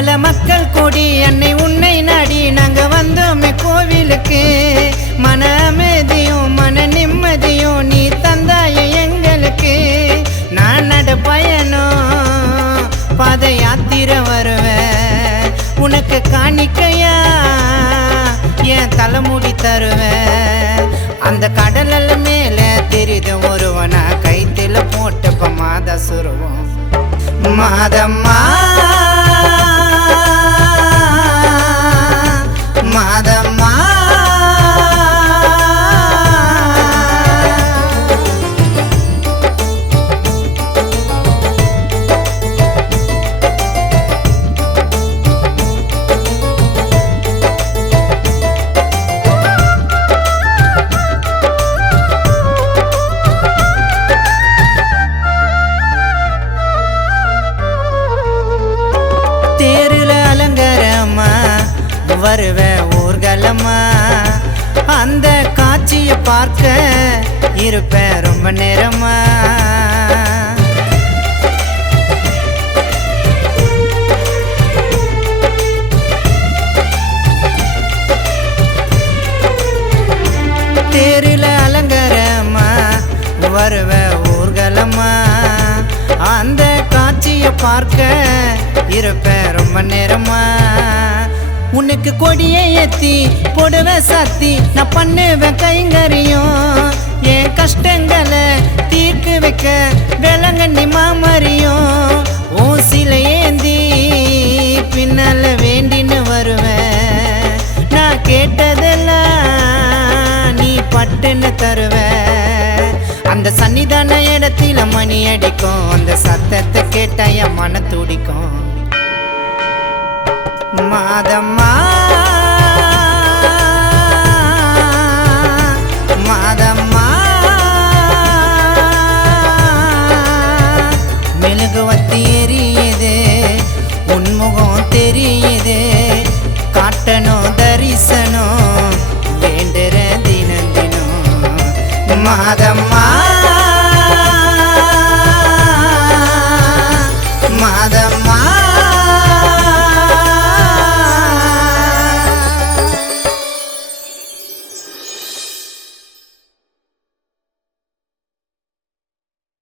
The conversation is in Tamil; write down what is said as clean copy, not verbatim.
பல மக்கள் கூடி அன்னை உன்னை நாடி நாங்க வந்தோமே கோவிலுக்கு. மன அமைதியும் மன நிம்மதியும் நீ தந்தாய எங்களுக்கு. நான் நட பயணம் பாத யாத்திரை வருவேன், உனக்கு காணிக்கையா என் தலைமுடி தருவேன். அந்த கடல் மேல தெரியுது ஒருவனா கைத்தில போட்ட மாத சுருவம். மாதம்மா மாதம்மா தேருல அலங்காரமா வருவ ஊர்கலமா. அந்த காட்சியை பார்க்க இருப்ப ரொம்ப நேரமா. தேருல அலங்காரமா வருவ ஊர்கலமா. அந்த காட்சியை பார்க்க இருப்ப ரொம்ப நேரமா. உனக்கு கொடியை ஏத்தி போடுவ சாத்தி நான் பண்ணுவேன் கைங்கரியும். என் கஷ்டங்களை தீர்க்கு வைக்க வேளங்கண்ணி மாமரியும். ஓ சிலை ஏந்தி பின்னால வேண்டின்னு வருவேன். நான் கேட்டதெல்லாம் நீ பட்டுன்னு தருவேன். அந்த சன்னிதான இடத்தில மணி அடிக்கும், அந்த சத்தத்தை கேட்டா என் மன துடிக்கும். மாதம்மா மாதம்மா மெழுகுவத்தி எரியுது, உன்முகம் தெரியுது. காட்டணும் தரிசனம் வேண்டுற தினம் தினம். மாதம்மா